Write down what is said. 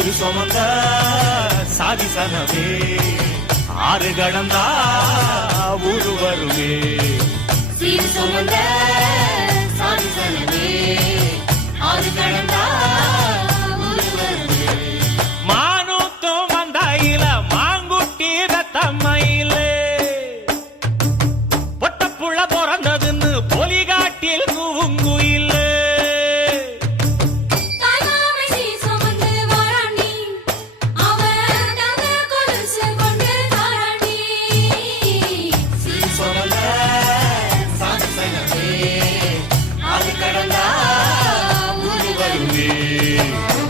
சுமந்த சாதி சனமே. ஆறு கடந்தா ஊரு வருமே. சீர் சுமந்த சாதி சனமே. ஆறு கடந்தா மாங்குட்டி ரத்தம்மையிலே பொட்டப்புள்ள பிறந்ததுன்னு பொலிகா me.